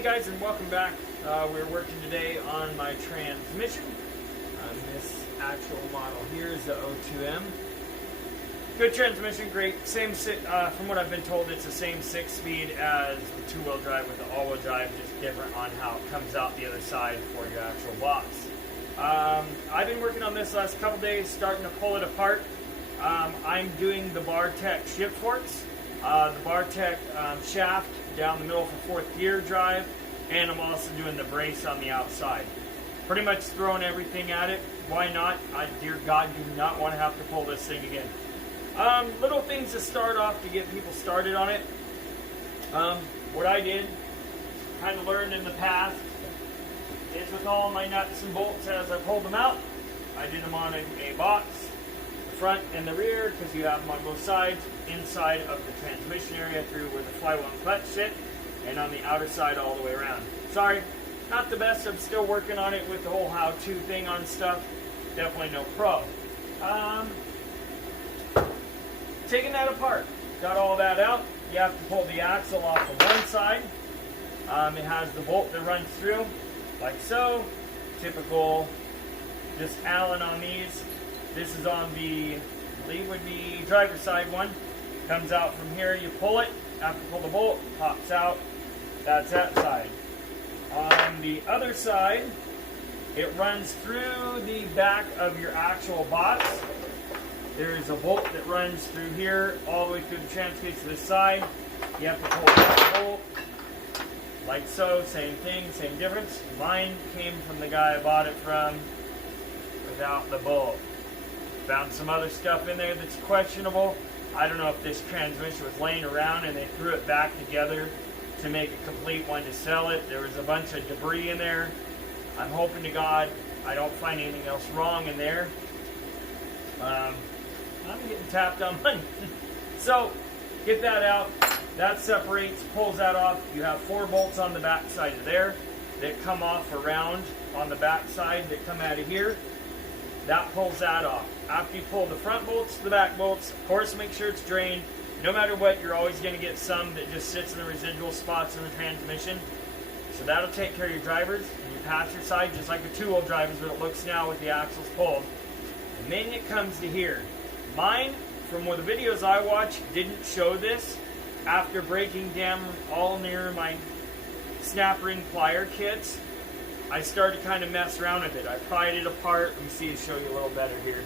Hey guys, and welcome back. We're working today on my transmission. This actual model here is the O2M. Good transmission, great. Same, from what I've been told, it's the same 6-speed as the 2-wheel drive with the all-wheel drive, just different on how it comes out the other side for your actual box. I've been working on this last couple days, starting to pull it apart. I'm doing the bartek shift forks, the bartek shaft down the middle for 4th gear drive, and I'm also doing the brace on the outside. Pretty much throwing everything at it. Why not? I, dear God, do not want to have to pull this thing again. Little things to start off to get people started on it. What I did, kind of learned in the past, is with all my nuts and bolts as I pulled them out, I did them on a box, the front and the rear, because you have them on both sides, inside of the transmission area through where the flywheel and clutch sit, and on the outer side all the way around. Sorry, not the best. I'm still working on it with the whole how-to thing on stuff. Definitely no pro. Taking that apart, got all that out. You have to pull the axle off of one side. It has the bolt that runs through, like so. Typical, just Allen on these. This is on the, I believe would be driver's side one. Comes out from here, you pull it. After you pull the bolt, pops out. That's that side. On the other side, it runs through the back of your actual box. There is a bolt that runs through here, all the way through the trans case to this side. You have to pull that bolt, like so. Same thing, same difference. Mine came from the guy I bought it from without the bolt. Found some other stuff in there that's questionable. I don't know if this transmission was laying around and they threw it back together to make a complete one to sell it. There was a bunch of debris in there. I'm hoping to God I don't find anything else wrong in there. I'm getting tapped on money. So, get that out. That separates, pulls that off. You have 4 bolts on the back side of there that come off around on the back side that come out of here. That pulls that off. After you pull the front bolts to the back bolts, of course make sure it's drained. No matter what, you're always going to get some that just sits in the residual spots in the transmission. So that'll take care of your drivers and your passenger side, just like the 2-wheel drive is what it looks now with the axles pulled. And then it comes to here. Mine, from the videos I watched, didn't show this. After breaking down all near my snap ring plier kits, I started to kind of mess around with it. I pried it apart. Let me see, show you a little better here.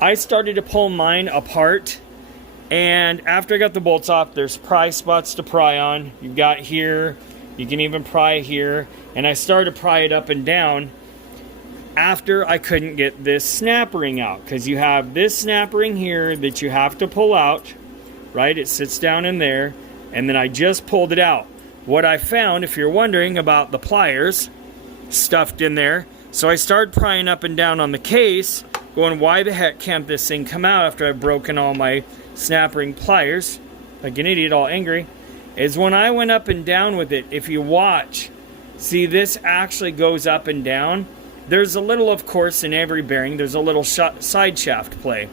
I started to pull mine apart, and after I got the bolts off, there's pry spots to pry on. You've got here, you can even pry here, and I started to pry it up and down after I couldn't get this snap ring out, because you have this snap ring here that you have to pull out, right? It sits down in there, and then I just pulled it out. What I found, if you're wondering about the pliers stuffed in there, so I started prying up and down on the case, going, why the heck can't this thing come out after I've broken all my snap ring pliers, like an idiot, all angry, is when I went up and down with it, if you watch, see this actually goes up and down. There's a little, of course, in every bearing, there's a little side shaft play.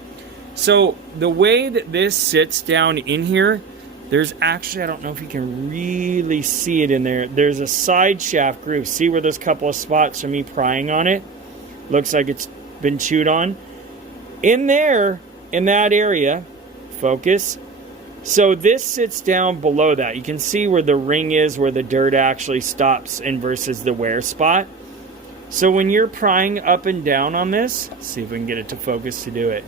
So the way that this sits down in here, there's actually, I don't know if you can really see it in there, there's a side shaft groove. See where there's a couple of spots from me prying on it? Looks like it's been chewed on. In there, in that area, focus. So this sits down below that. You can see where the ring is, where the dirt actually stops in versus the wear spot. So when you're prying up and down on this, let's see if we can get it to focus to do it.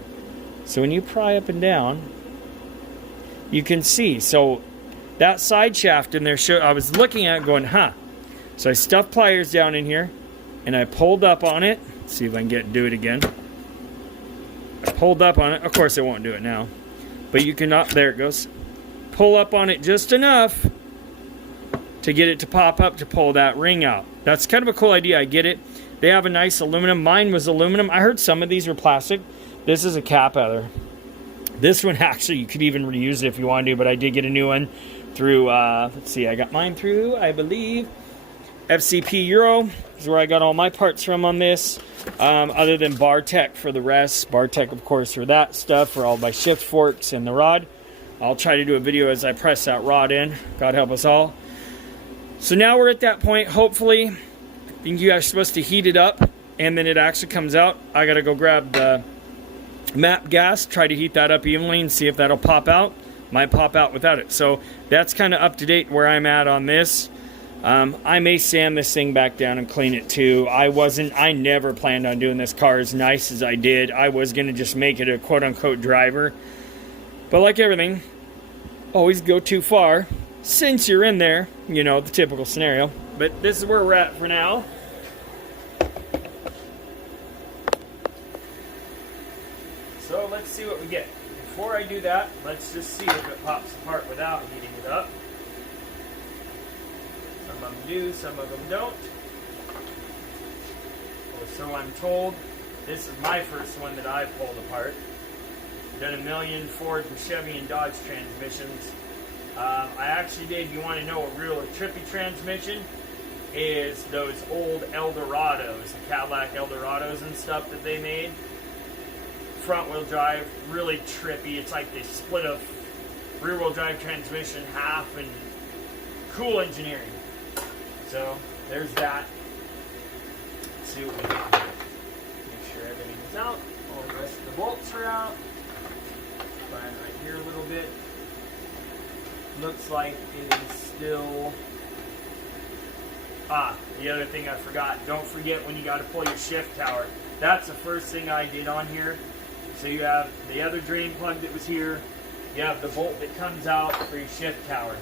So when you pry up and down, you can see, so that side shaft in there, I was looking at it going, huh. So I stuffed pliers down in here, and I pulled up on it. Let's see if I can do it again. I pulled up on it. Of course, it won't do it now. But you cannot, there it goes. Pull up on it just enough to get it to pop up to pull that ring out. That's kind of a cool idea. I get it. They have a nice aluminum. Mine was aluminum. I heard some of these were plastic. This is a cap other. This one, actually, you could even reuse it if you want to, but I did get a new one through, let's see, I got mine through, I believe, FCP Euro is where I got all my parts from on this. Other than bartek for the rest. Bartek, of course, for that stuff, for all my shift forks and the rod. I'll try to do a video as I press that rod in. God help us all. So now we're at that point. Hopefully, I think you guys are supposed to heat it up, and then it actually comes out. I gotta go grab the MAP gas, try to heat that up evenly and see if that'll pop out. Might pop out without it. So that's kind of up to date where I'm at on this. I may sand this thing back down and clean it too. I never planned on doing this car as nice as I did. I was gonna just make it a quote-unquote driver. But like everything, always go too far since you're in there, you know, the typical scenario. But this is where we're at for now. So let's see what we get. Before I do that, let's just see if it pops apart without heating it up. Some of them do, some of them don't. Or so I'm told. This is my first one that I've pulled apart. Done a million Ford and Chevy and Dodge transmissions. I actually did, you want to know a real trippy transmission, is those old Eldorados, the Cadillac Eldorados and stuff that they made. Front wheel drive, really trippy. It's like they split a rear wheel drive transmission in half, and cool engineering. So there's that. Let's see what we got. Make sure everything's out. All the rest of the bolts are out. Right here a little bit. Looks like it is still. The other thing I forgot. Don't forget when you got to pull your shift tower. That's the first thing I did on here. So you have the other drain plug that was here. You have the bolt that comes out for your shift tower.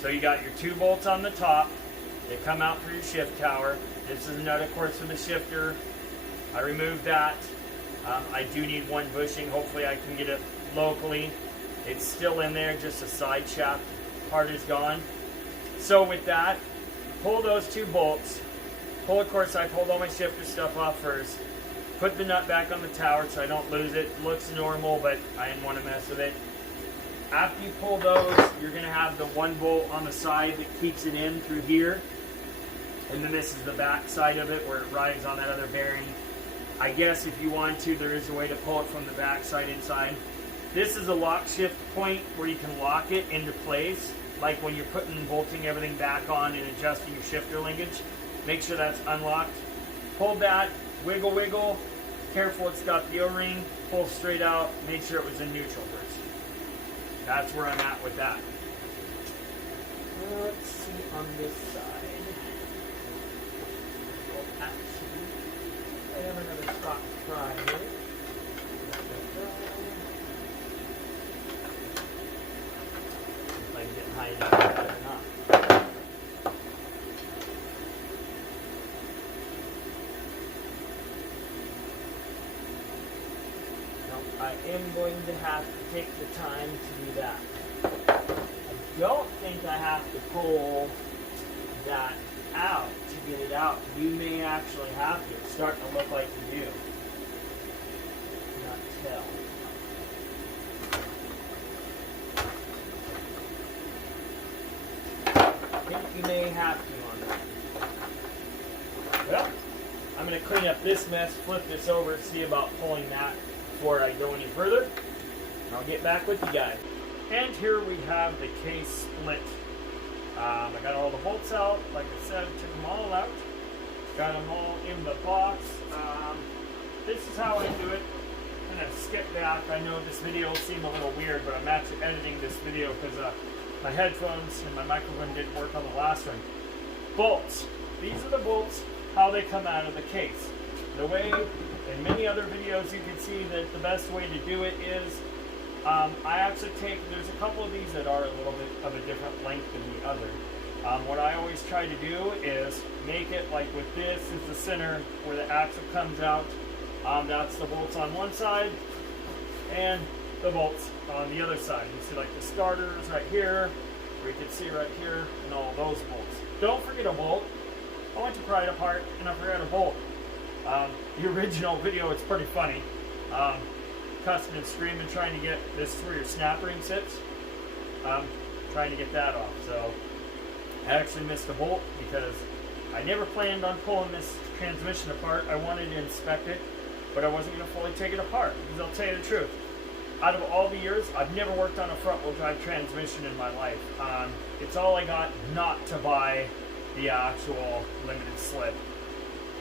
So you got your 2 bolts on the top. They come out for your shift tower. This is a nut, of course, for the shifter. I removed that. I do need 1 bushing. Hopefully I can get it locally. It's still in there, just the side shaft part is gone. So with that, pull those 2 bolts. Of course, I pulled all my shifter stuff off first. Put the nut back on the tower so I don't lose it. Looks normal, but I didn't want to mess with it. After you pull those, you're going to have the 1 bolt on the side that keeps it in through here. And then this is the back side of it where it rides on that other bearing. I guess if you want to, there is a way to pull it from the back side inside. This is a lock shift point where you can lock it into place, like when you're bolting everything back on and adjusting your shifter linkage. Make sure that's unlocked. Pull that, wiggle, wiggle. Careful it's got the O-ring. Pull straight out. Make sure it was in neutral first. That's where I'm at with that. Let's see on this side. I have another spot to try here. If I can get high enough or not. No, I am going to have to take the time to do that. I don't think I have to pull that out to get it out. You may actually have to. It's starting to look like you do. Not tell. I think you may have to on that. Well, I'm going to clean up this mess, flip this over, see about pulling that before I go any further. I'll get back with you guys. And here we have the case split. I got all the bolts out, like I said, took them all out. Got them all in the box. This is how I do it. I'm going to skip back. I know this video will seem a little weird, but I'm actually editing this video because my headphones and my microphone didn't work on the last one. Bolts. These are the bolts, how they come out of the case. The way, in many other videos, you can see that the best way to do it is I actually there's a couple of these that are a little bit of a different length than the other. What I always try to do is make it like with this is the center where the axle comes out. That's the bolts on one side and the bolts on the other side. You see like the starters right here, or you can see right here, and all those bolts. Don't forget a bolt. I went to pry it apart and I forgot a bolt. The original video, it's pretty funny. Cussing and screaming trying to get this where your snap ring sits. Trying to get that off. So I actually missed a bolt because I never planned on pulling this transmission apart. I wanted to inspect it, but I wasn't going to fully take it apart because I'll tell you the truth. out of all the years, I've never worked on a front-wheel drive transmission in my life. It's all I got not to buy the actual limited slip.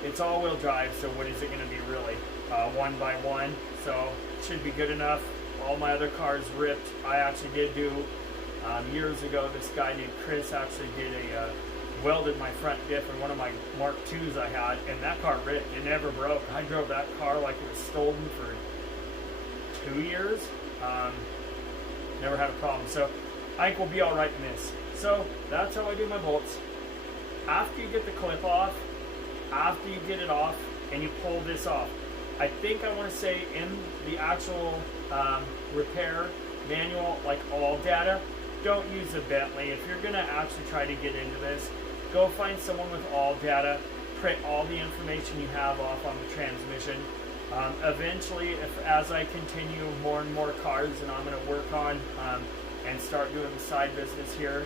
It's all-wheel drive, so what is it going to be really? 1x1, so it should be good enough. All my other cars ripped. I actually did do, years ago, this guy named Chris actually did welded my front diff in one of my Mark IIs I had, and that car ripped. It never broke. I drove that car like it was stolen for 2 years. Never had a problem. So I think we'll be all right in this. So that's how I do my bolts. After you get the clip off, after you get it off, and you pull this off, I think I want to say in the actual repair manual, like all data, don't use a Bentley. If you're going to actually try to get into this, go find someone with all data, print all the information you have off on the transmission. Eventually, as I continue more and more cars and I'm going to work on and start doing the side business here,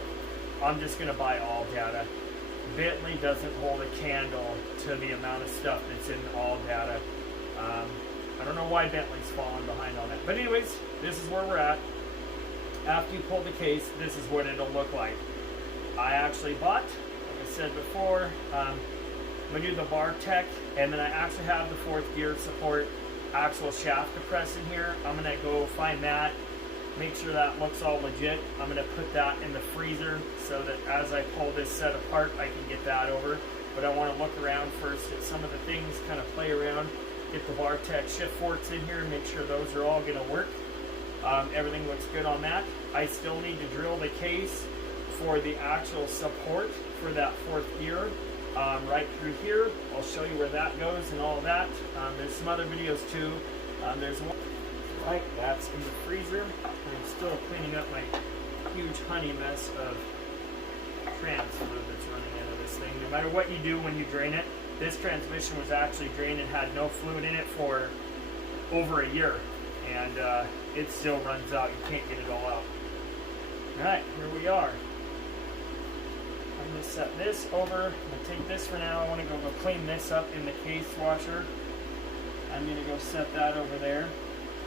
I'm just going to buy all data. Bentley doesn't hold a candle to the amount of stuff that's in all data. I don't know why Bentley's falling behind on that. But anyways, this is where we're at. After you pull the case, this is what it'll look like. I actually bought, like I said before, I'm going to do the bartek, and then I actually have the 4th gear support actual shaft depress in here. I'm going to go find that, make sure that looks all legit. I'm going to put that in the freezer so that as I pull this set apart, I can get that over. But I want to look around first at some of the things, kind of play around, get the bartek shift forks in here, and make sure those are all going to work. Everything looks good on that. I still need to drill the case for the actual support for that 4th gear right through here. I'll show you where that goes and all of that. There's some other videos too. There's one, right, that's in the freezer. I'm still cleaning up my huge honey mess of trans fluid that's running into this thing. No matter what you do when you drain it, this transmission was actually drained and had no fluid in it for over a year. And it still runs out. You can't get it all out. Alright, here we are. I'm going to set this over. I'm going to take this for now. I want to go clean this up in the case washer. I'm going to go set that over there.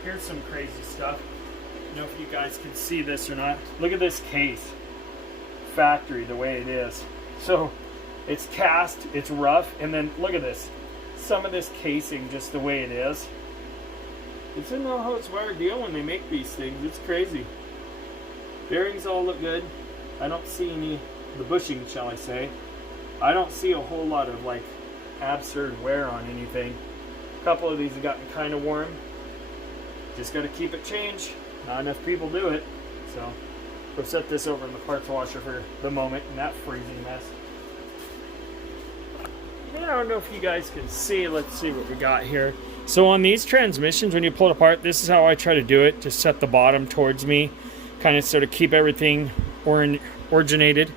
Here's some crazy stuff. I don't know if you guys can see this or not. Look at this case. Factory, the way it is. So, it's cast, it's rough, and then look at this. Some of this casing, just the way it is. It's a know how it's wired deal when they make these things. It's crazy. Bearings all look good. I don't see any, the bushing, shall I say. I don't see a whole lot of like absurd wear on anything. A couple of these have gotten kind of worn. Just got to keep it changed. Not enough people do it. So we'll set this over in the parts washer for the moment in that freezing mess. I don't know if you guys can see. Let's see what we got here. So on these transmissions, when you pull it apart, this is how I try to do it. Just set the bottom towards me, kind of sort of keep everything originated.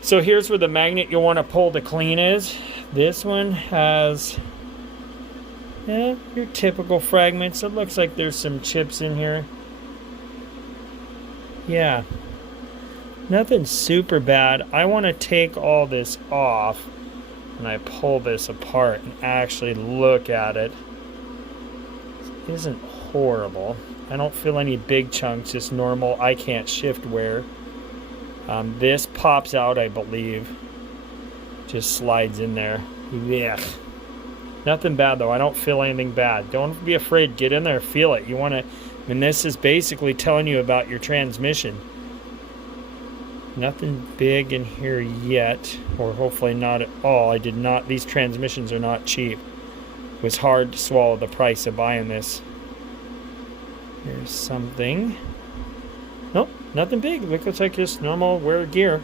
So here's where the magnet you'll want to pull to clean is. This one has your typical fragments. It looks like there's some chips in here. Yeah, nothing super bad. I want to take all this off and I pull this apart and actually look at it. It isn't horrible. I don't feel any big chunks, just normal I can't shift wear. This pops out, I believe. Just slides in there. Yeah. Nothing bad though. I don't feel anything bad. Don't be afraid. Get in there, feel it. You want to, and this is basically telling you about your transmission. Nothing big in here yet, or hopefully not at all. I did not, these transmissions are not cheap. It was hard to swallow the price of buying this. Here's something. Nope, nothing big. Looks like just normal wear gear.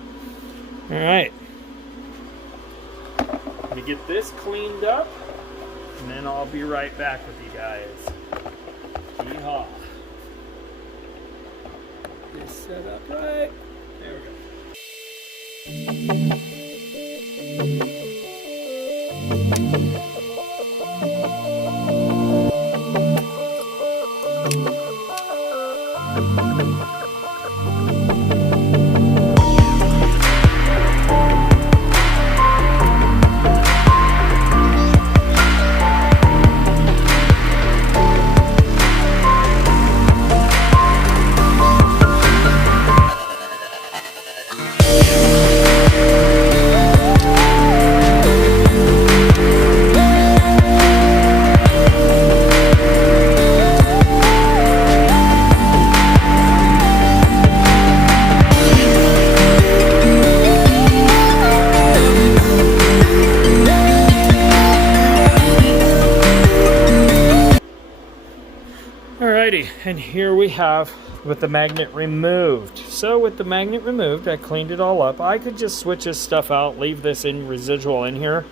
Alright. Let me get this cleaned up, and then I'll be right back with you guys. Yeehaw. This set up right. There we go. and here we have with the magnet removed. So with the magnet removed, I cleaned it all up. I could just switch this stuff out, leave this in residual in here.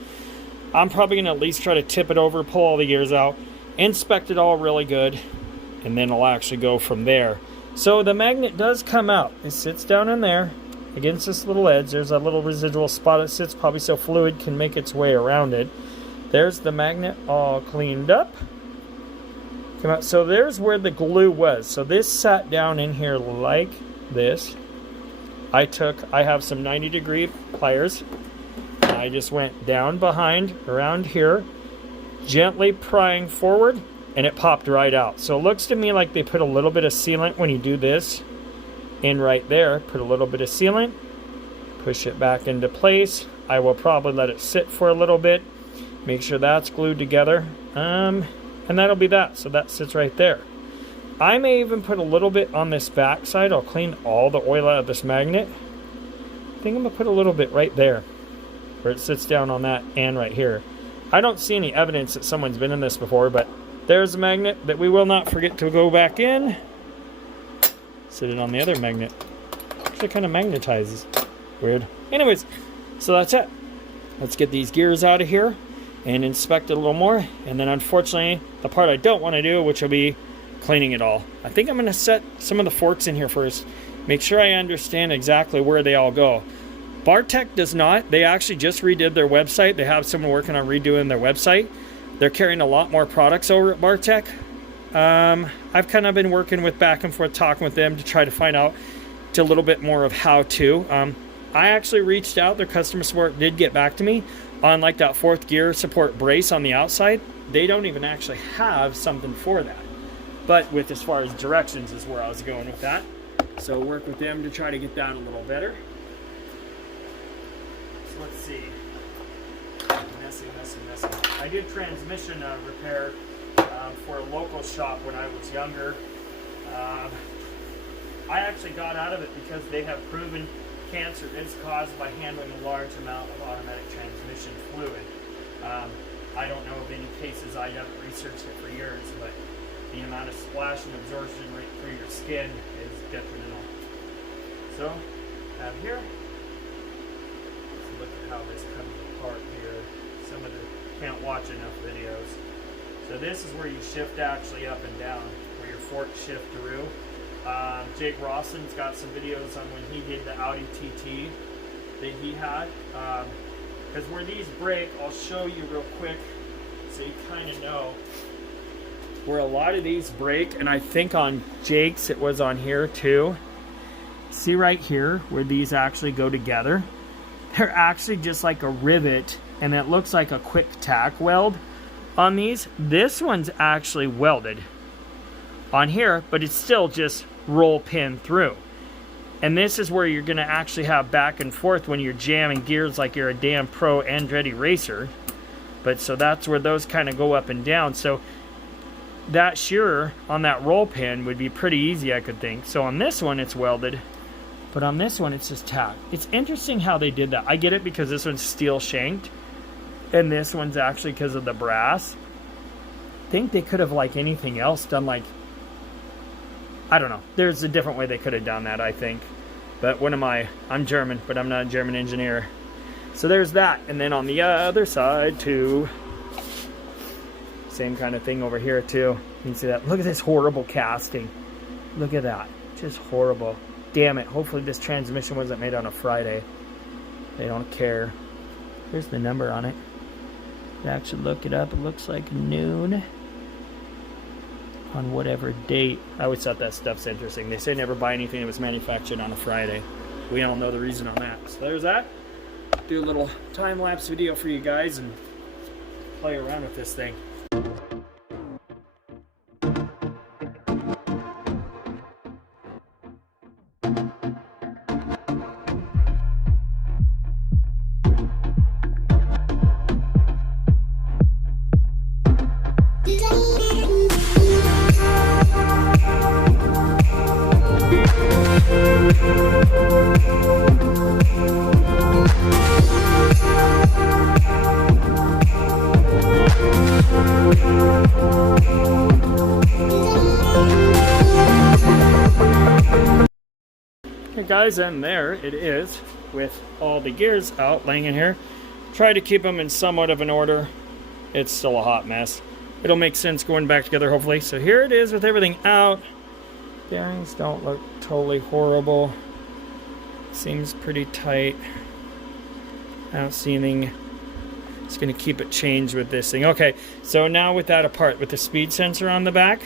I'm probably gonna at least try to tip it over, pull all the gears out, inspect it all really good, and then I'll actually go from there. So the magnet does come out. It sits down in there against this little edge. There's a little residual spot it sits, probably so fluid can make its way around it. There's the magnet all cleaned up. Come out. So there's where the glue was. So this sat down in here like this. I have some 90-degree pliers. I just went down behind, around here, gently prying forward, and it popped right out. So it looks to me like they put a little bit of sealant when you do this in right there. Put a little bit of sealant, push it back into place. I will probably let it sit for a little bit, make sure that's glued together, and that'll be that. So that sits right there. I may even put a little bit on this back side. I'll clean all the oil out of this magnet. I think I'm gonna put a little bit right there where it sits down on that, and right here. I don't see any evidence that someone's been in this before, but there's a magnet that we will not forget to go back in. Sit it on the other magnet. Actually kind of magnetizes. Weird. Anyways, so that's it. Let's get these gears out of here and inspect it a little more. And then unfortunately, the part I don't want to do, which will be cleaning it all. I think I'm going to set some of the forks in here first. Make sure I understand exactly where they all go. Bartek does not. They actually just redid their website. They have someone working on redoing their website. They're carrying a lot more products over at Bartek. I've kind of been working with back and forth, talking with them to try to find out a little bit more of how to. I actually reached out. Their customer support did get back to me on like that 4th gear support brace on the outside. They don't even actually have something for that. But with as far as directions is where I was going with that. So work with them to try to get that a little better. So let's see. Messy. I did transmission repair for a local shop when I was younger. I actually got out of it because they have proven cancer is caused by handling a large amount of automatic transmission fluid. I don't know of any cases. I haven't researched it for years, but the amount of splash and absorption right through your skin is detrimental. So, out here, let's look at how this comes apart here. Some of the can't watch enough videos. So this is where you shift actually up and down, where your forks shift through. Jake Rawson's got some videos on when he did the Audi TT that he had. Because where these break, I'll show you real quick so you kind of know where a lot of these break. And I think on Jake's it was on here too. See right here where these actually go together? They're actually just like a rivet, and it looks like a quick tack weld on these. This one's actually welded on here, but it's still just roll pin through. And this is where you're going to actually have back and forth when you're jamming gears like you're a damn pro Andretti racer. But so that's where those kind of go up and down. So that shearer on that roll pin would be pretty easy, I could think. So on this one it's welded, but on this one it's just tacked. It's interesting how they did that. I get it because this one's steel shanked and this one's actually because of the brass. I think they could have, like anything else, done like, I don't know. There's a different way they could have done that, I think. But what am I? I'm German, but I'm not a German engineer. So there's that. And then on the other side too, same kind of thing over here too. You can see that. Look at this horrible casting. Look at that. Just horrible. Damn it. Hopefully this transmission wasn't made on a Friday. They don't care. Here's the number on it. You actually look it up. It looks like noon on whatever date. I always thought that stuff's interesting. They say never buy anything that was manufactured on a Friday. We all know the reason on that. So there's that. Do a little time-lapse video for you guys and play around with this thing. Alright guys, and there it is with all the gears out laying in here. Try to keep them in somewhat of an order. It's still a hot mess. It'll make sense going back together hopefully. So here it is with everything out. Bearings don't look totally horrible. Seems pretty tight. I don't see anything. It's going to keep it changed with this thing. Okay, so now with that apart, with the speed sensor on the back,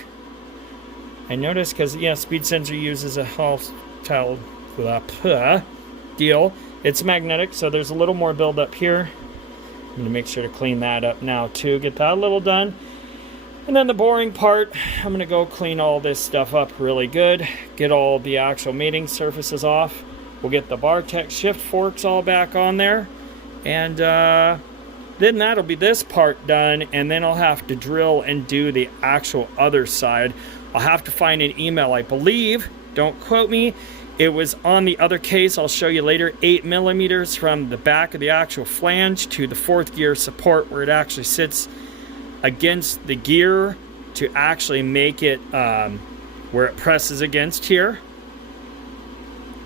I noticed because, yeah, speed sensor uses a hostile deal. It's magnetic, so there's a little more buildup here. I'm going to make sure to clean that up now too. Get that a little done. And then the boring part, I'm going to go clean all this stuff up really good. Get all the actual mating surfaces off. We'll get the bartek shift forks all back on there. And then that'll be this part done. And then I'll have to drill and do the actual other side. I'll have to find an email, I believe. Don't quote me. It was on the other case, I'll show you later, 8 millimeters from the back of the actual flange to the 4th gear support where it actually sits against the gear to actually make it where it presses against here.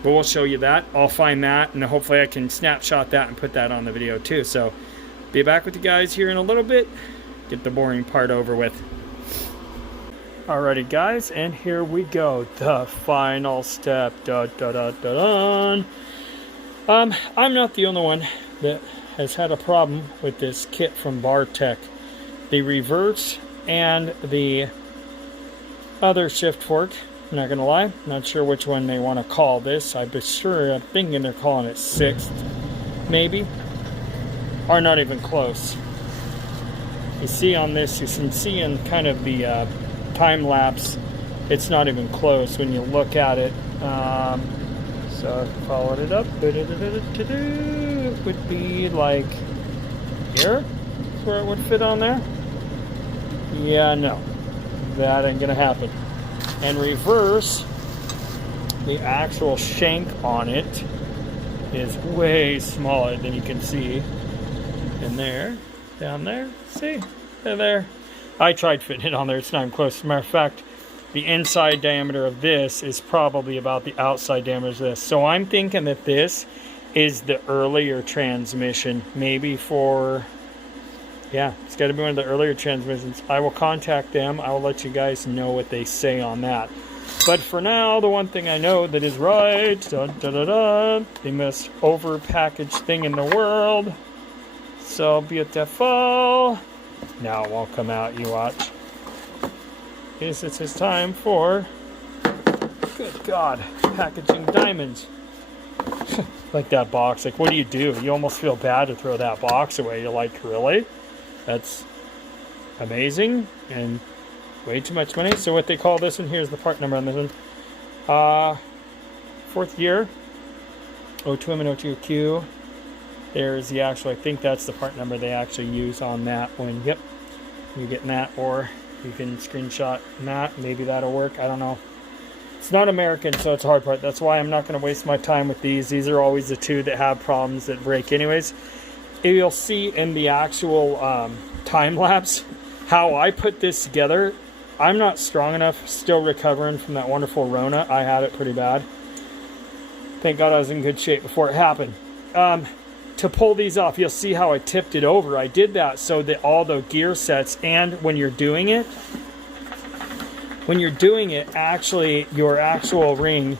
But we'll show you that. I'll find that, and hopefully I can snapshot that and put that on the video too. So be back with you guys here in a little bit. Get the boring part over with. Alrighty guys, and here we go, the final step. I'm not the only one that has had a problem with this kit from Bartek. The reverse and the other shift fork, I'm not gonna lie, not sure which one they want to call this. I'm thinking they're calling it 6th, maybe, or not even close. You see on this, you can see in kind of the time lapse, it's not even close when you look at it. So followed it up, it would be like here, is where it would fit on there. Yeah, no, that ain't gonna happen. And reverse, the actual shank on it is way smaller than you can see in there, down there. See, there. I tried fitting it on there, it's not even close. As a matter of fact, the inside diameter of this is probably about the outside diameter of this. So I'm thinking that this is the earlier transmission, maybe for, yeah, it's got to be one of the earlier transmissions. I will contact them. I will let you guys know what they say on that. But for now, the one thing I know that is right, the most over-packaged thing in the world. So beautiful. Now it won't come out, you watch. It's time for, good God, packaging diamonds. Like that box, like what do? You almost feel bad to throw that box away. You're like, really? That's amazing and way too much money. So what they call this one, here's the part number on this one. 4th gear, O2M and O2Q. There's the actual, I think that's the part number they actually use on that one. Yep, you're getting that, or you can screenshot that. Maybe that'll work. I don't know. It's not American, so it's a hard part. That's why I'm not going to waste my time with these. These are always the two that have problems that break anyways. You'll see in the actual time lapse how I put this together. I'm not strong enough, still recovering from that wonderful Rona. I had it pretty bad. Thank God I was in good shape before it happened. To pull these off, you'll see how I tipped it over. I did that so that all the gear sets, and when you're doing it, actually your actual ring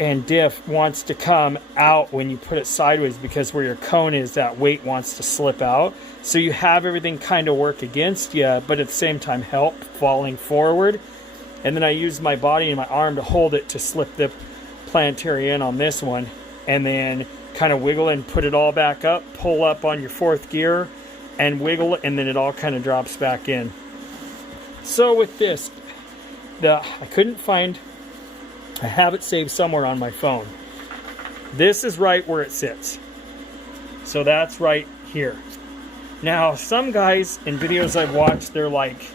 and diff wants to come out when you put it sideways, because where your cone is, that weight wants to slip out. So you have everything kind of work against you, but at the same time help falling forward. And then I use my body and my arm to hold it to slip the planetary in on this one, and then kind of wiggle and put it all back up, pull up on your 4th gear and wiggle, and then it all kind of drops back in. So with this, I couldn't find, I have it saved somewhere on my phone. This is right where it sits. So that's right here. Now, some guys in videos I've watched, they're like,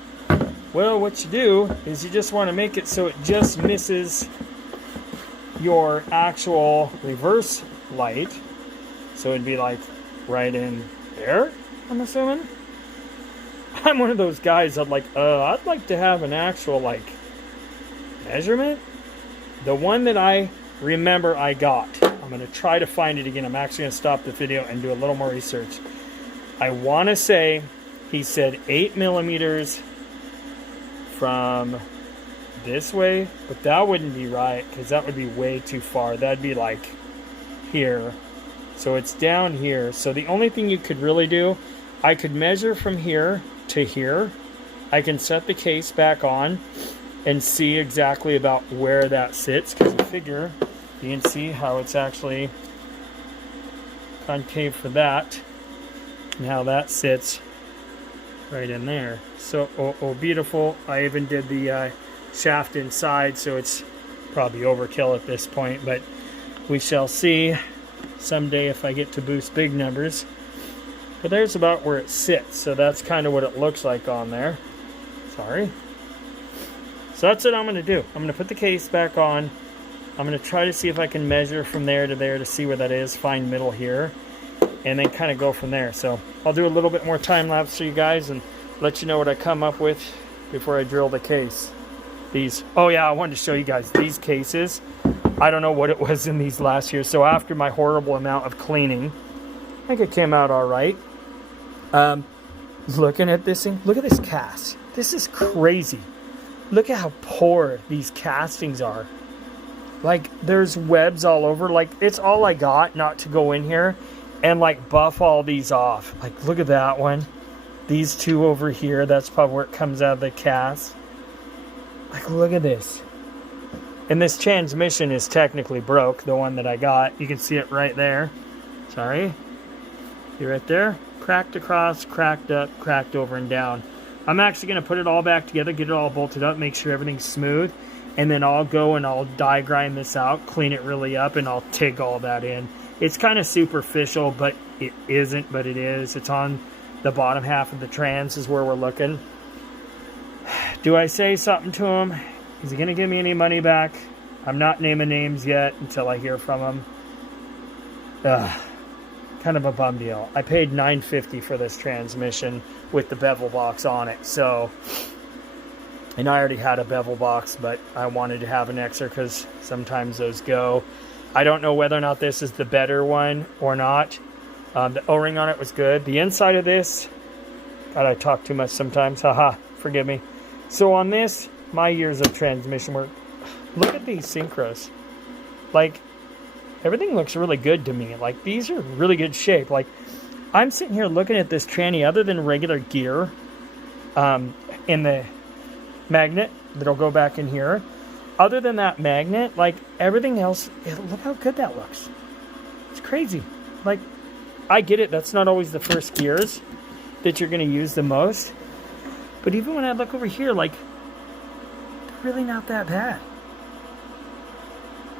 well, what you do is you just want to make it so it just misses your actual reverse light. So it'd be like right in there, I'm assuming. I'm one of those guys that I'd like to have an actual like measurement. The one that I remember I got. I'm going to try to find it again. I'm actually going to stop the video and do a little more research. I want to say he said 8 millimeters from this way, but that wouldn't be right because that would be way too far. That'd be like here. So it's down here. So the only thing you could really do, I could measure from here to here. I can set the case back on and see exactly about where that sits, because you figure you can see how it's actually concave for that and how that sits right in there. So oh beautiful. I even did the shaft inside, so it's probably overkill at this point, but we shall see someday if I get to boost big numbers. But there's about where it sits, so that's kind of what it looks like on there. Sorry. So that's what I'm going to do. I'm going to put the case back on. I'm going to try to see if I can measure from there to see where that is, find middle here, and then kind of go from there. So I'll do a little bit more time lapse for you guys and let you know what I come up with before I drill the case. These, oh yeah, I wanted to show you guys these cases. I don't know what it was in these last year. So after my horrible amount of cleaning, I think it came out all right. Looking at this thing, look at this cast. This is crazy. Look at how poor these castings are. Like, there's webs all over. Like, it's all I got not to go in here and, like, buff all these off. Like, look at that one. These two over here, that's probably where it comes out of the cast. Like, look at this. And this transmission is technically broke, the one that I got. You can see it right there. Sorry. See right there? Cracked across, cracked up, cracked over and down. I'm actually going to put it all back together, get it all bolted up, make sure everything's smooth, and then I'll go and I'll die grind this out, clean it really up, and I'll TIG all that in. It's kind of superficial, but it isn't, but it is. It's on the bottom half of the trans is where we're looking. Do I say something to him? Is he going to give me any money back? I'm not naming names yet until I hear from him. Kind of a bum deal. I paid $950 for this transmission with the bevel box on it. So, and I already had a bevel box, but I wanted to have an extra because sometimes those go. I don't know whether or not this is the better one or not. The O-ring on it was good. The inside of this, God, I talk too much sometimes. Haha, forgive me. So on this, my years of transmission work, look at these synchros. Like, everything looks really good to me. Like, these are really good shape. Like, I'm sitting here looking at this tranny, other than regular gear, in the magnet that'll go back in here. Other than that magnet, like, everything else, look how good that looks. It's crazy. Like, I get it. That's not always the first gears that you're going to use the most. But even when I look over here, like, they're really not that bad.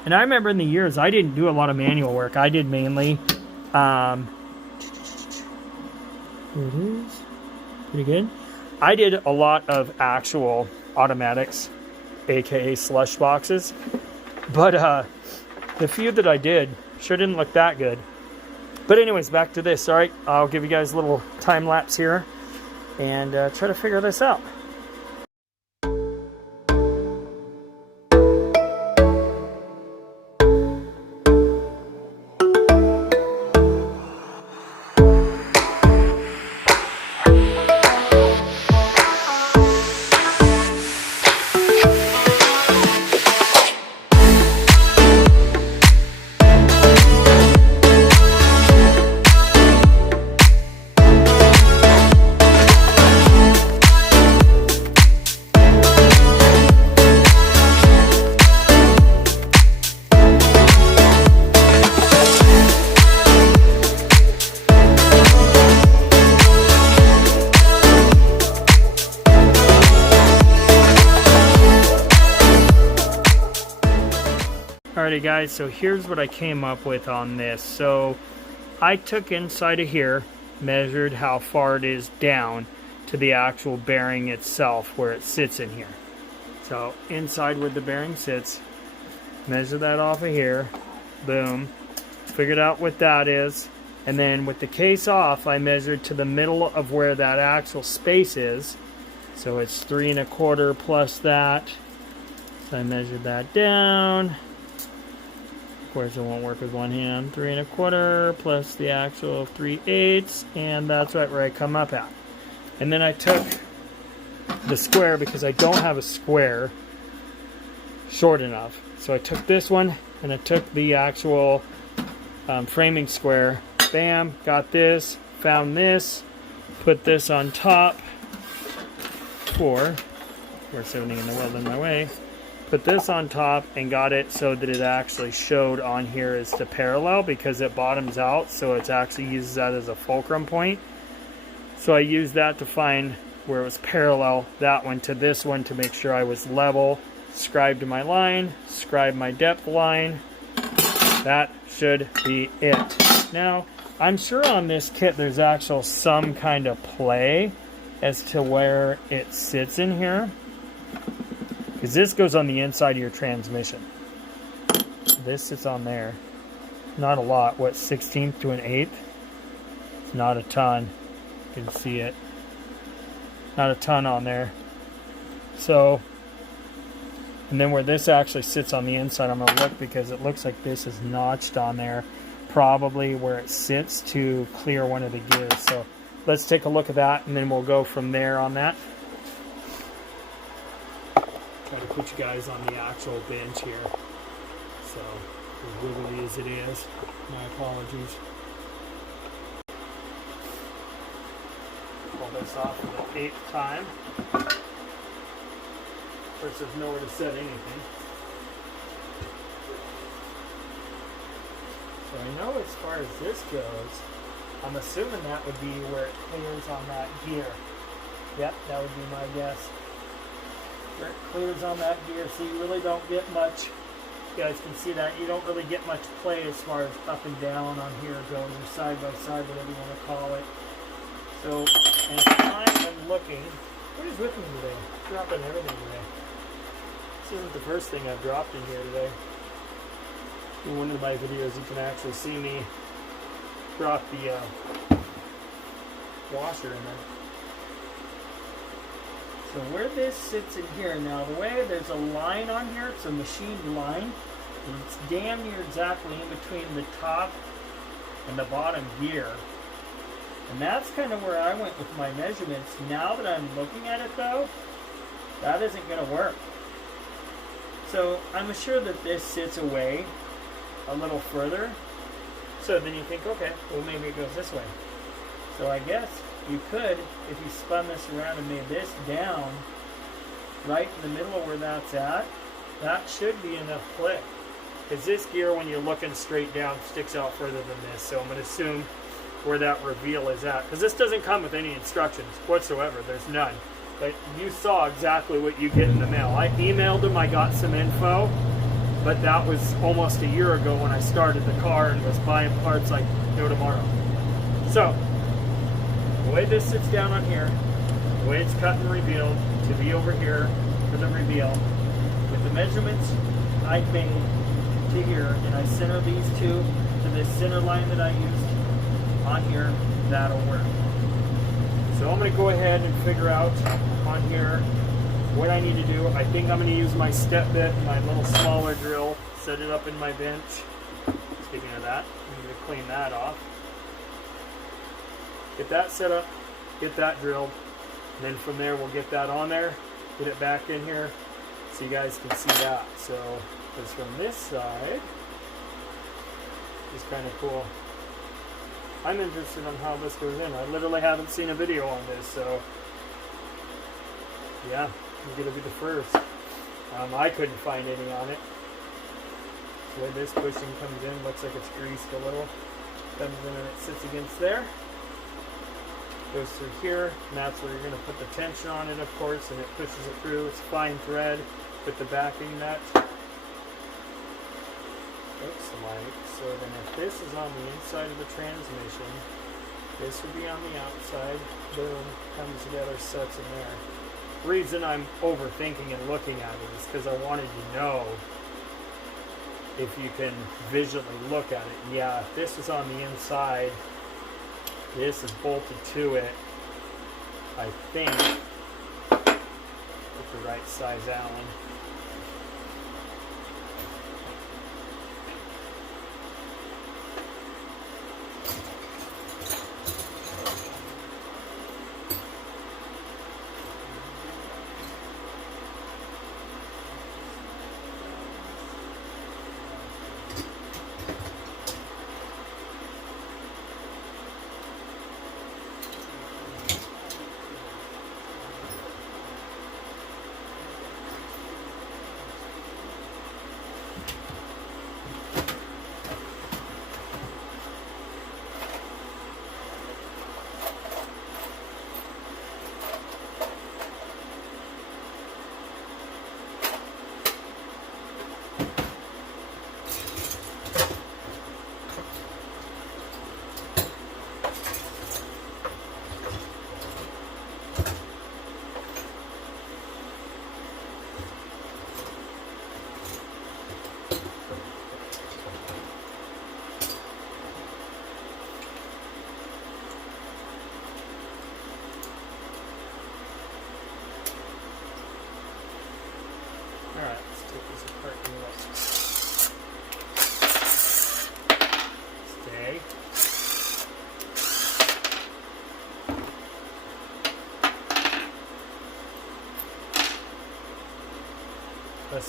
And I remember in the years, I didn't do a lot of manual work. I did mainly, here it is, pretty good. I did a lot of actual automatics, aka slush boxes. But the few that I did sure didn't look that good. But anyways, back to this. All right, I'll give you guys a little time lapse here and try to figure this out. Alrighty guys, so here's what I came up with on this. So I took inside of here, measured how far it is down to the actual bearing itself, where it sits in here. So inside where the bearing sits, measure that off of here, boom, figured out what that is, and then with the case off, I measured to the middle of where that actual space is. So it's 3 1/4 plus that. So I measured that down. course it won't work with one hand. 3 1/4 plus the actual 3/8, and that's right where I come up at. And then I took the square, because I don't have a square short enough. So I took this one, and I took the actual framing square. Bam, got this, found this, put this on top for, there's everything in the world in my way. Put this on top and got it so that it actually showed on here as the parallel, because it bottoms out, so it actually uses that as a fulcrum point. So I used that to find where it was parallel, that one to this one, to make sure I was level. Scribed my line, scribed my depth line. That should be it. Now, I'm sure on this kit there's actual some kind of play as to where it sits in here, because this goes on the inside of your transmission. This sits on there. Not a lot. What, 1/16 to an 1/8? It's not a ton. You can see it. Not a ton on there. So, and then where this actually sits on the inside, I'm going to look, because it looks like this is notched on there. Probably where it sits to clear one of the gears. So let's take a look at that, and then we'll go from there on that. Try to put you guys on the actual bench here. So, as wiggly as it is, my apologies. Pull this off for the 8th time. Of course, there's nowhere to set anything. So I know as far as this goes, I'm assuming that would be where it clears on that gear. Yep, that would be my guess. Where it clears on that gear, so you really don't get much. You guys can see that. You don't really get much play as far as up and down on here goes, or side by side, whatever you want to call it. So, and I am looking. What is with me today? Dropping everything today. This isn't the first thing I've dropped in here today. In one of my videos, you can actually see me drop the washer in there. So where this sits in here, now the way there's a line on here, it's a machined line, and it's damn near exactly in between the top and the bottom gear. And that's kind of where I went with my measurements. Now that I'm looking at it though, that isn't going to work. So I'm sure that this sits away a little further. So then you think, okay, well maybe it goes this way. So I guess you could, if you spun this around and made this down right in the middle of where that's at, that should be enough play. Because this gear, when you're looking straight down, sticks out further than this. So I'm going to assume where that reveal is at. Because this doesn't come with any instructions whatsoever. There's none. But you saw exactly what you get in the mail. I emailed them, I got some info. But that was almost a year ago when I started the car and was buying parts like no tomorrow. So, the way this sits down on here, the way it's cut and revealed to be over here for the reveal, with the measurements I made to here, and I center these two to this center line that I used on here, that'll work. So I'm going to go ahead and figure out on here what I need to do. I think I'm going to use my step bit, my little smaller drill, set it up in my bench. Speaking of that, I'm going to clean that off. Get that set up, get that drilled, and then from there we'll get that on there, get it back in here so you guys can see that. So, because from this side, it's kind of cool. I'm interested on how this goes in. I literally haven't seen a video on this, so yeah, I'm going to be the first. I couldn't find any on it. The way this bushing comes in, looks like it's greased a little. Comes in and it sits against there. Goes through here, and that's where you're going to put the tension on it, of course, and it pushes it through. It's fine thread with the backing nut. Looks like, so then if this is on the inside of the transmission, this would be on the outside. Boom, comes together, sets in there. The reason I'm overthinking and looking at it is because I wanted to know if you can visually look at it. Yeah, if this is on the inside, this is bolted to it, I think, with the right size Allen.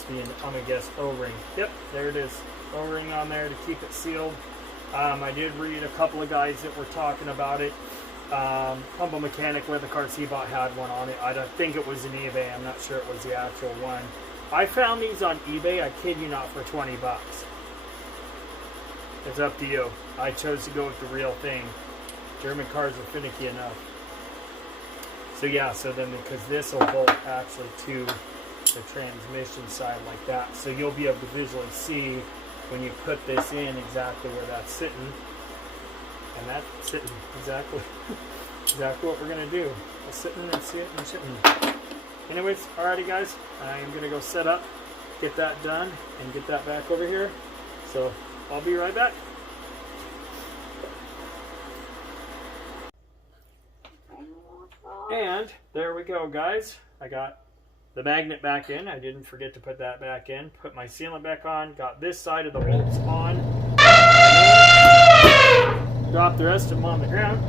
be an, I'm gonna guess, O-ring. Yep, there it is. O-ring on there to keep it sealed. I did read a couple of guys that were talking about it. Humble Mechanic with the car C-Bot had one on it. I don't think it was an eBay. I'm not sure it was the actual one. I found these on eBay, I kid you not, for 20 bucks. It's up to you. I chose to go with the real thing. German cars are finicky enough. So yeah, so then because this will bolt actually to the transmission side like that. So you'll be able to visually see when you put this in exactly where that's sitting. And that's sitting exactly what we're gonna do. We'll sit in and see it and sitting. Anyways, alrighty guys, I am gonna go set up, get that done, and get that back over here. So I'll be right back. And there we go, guys. I got the magnet back in. I didn't forget to put that back in. Put my sealant back on. Got this side of the bolts on. Drop the rest of them on the ground.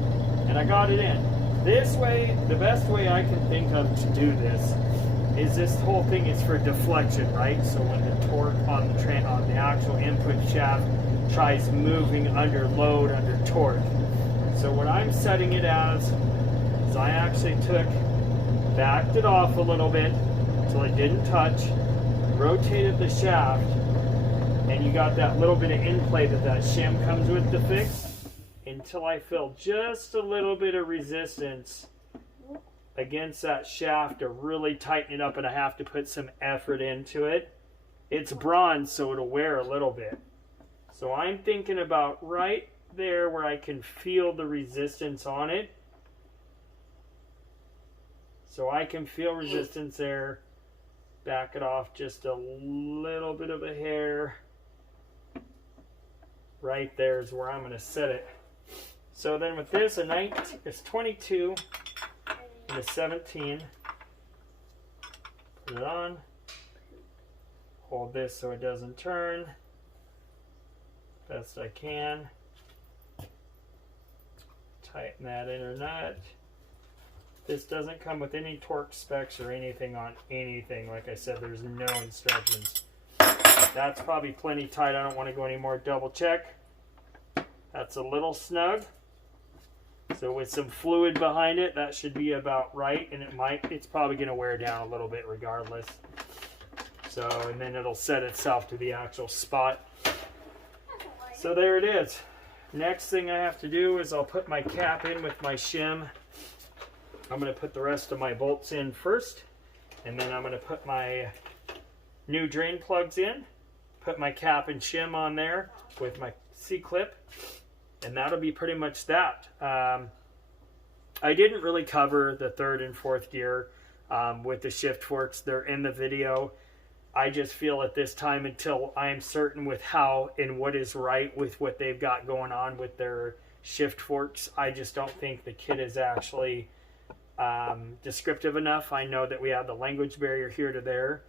And I got it in. This way, the best way I can think of to do this is this whole thing is for deflection, right? So when the torque on the actual input shaft tries moving under load, under torque. So what I'm setting it as is I actually backed it off a little bit until it didn't touch, rotated the shaft, and you got that little bit of in-play that shim comes with to fix, until I feel just a little bit of resistance against that shaft to really tighten it up, and I have to put some effort into it. It's bronze, so it'll wear a little bit. So I'm thinking about right there where I can feel the resistance on it. So I can feel resistance there. Back it off just a little bit of a hair. Right there is where I'm going to set it. So then with this, it's 22 and a 17. Put it on. Hold this so it doesn't turn. Best I can. Tighten that inner nut. This doesn't come with any torque specs or anything on anything. Like I said, there's no instructions. That's probably plenty tight. I don't want to go any more. Double check. That's a little snug. So with some fluid behind it, that should be about right. And it's probably going to wear down a little bit regardless. So, and then it'll set itself to the actual spot. So there it is. Next thing I have to do is I'll put my cap in with my shim. I'm going to put the rest of my bolts in first, and then I'm going to put my new drain plugs in, put my cap and shim on there with my C-clip, and that'll be pretty much that. I didn't really cover the third and fourth gear with the shift forks. They're in the video. I just feel at this time, until I'm certain with how and what is right with what they've got going on with their shift forks, I just don't think the kit is actually descriptive enough. I know that we have the language barrier here to there.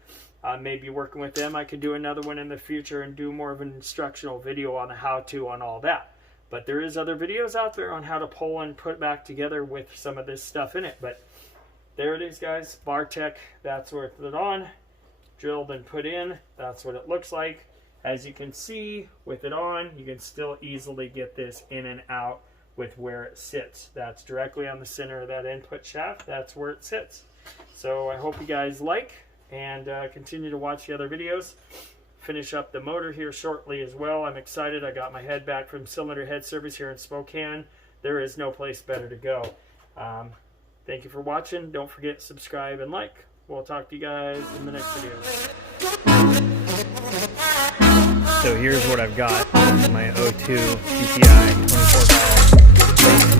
Maybe working with them, I could do another one in the future and do more of an instructional video on the how-to on all that. But there is other videos out there on how to pull and put back together with some of this stuff in it. But there it is, guys. Bartek, that's where it's on. Drilled and put in. That's what it looks like. As you can see, with it on, you can still easily get this in and out with where it sits. That's directly on the center of that input shaft. That's where it sits. So I hope you guys like and continue to watch the other videos. Finish up the motor here shortly as well. I'm excited. I got my head back from Cylinder Head Service here in Spokane. There is no place better to go. Thank you for watching. Don't forget to subscribe and like. We'll talk to you guys in the next video. So here's what I've got. My O2 GTI 24 valve.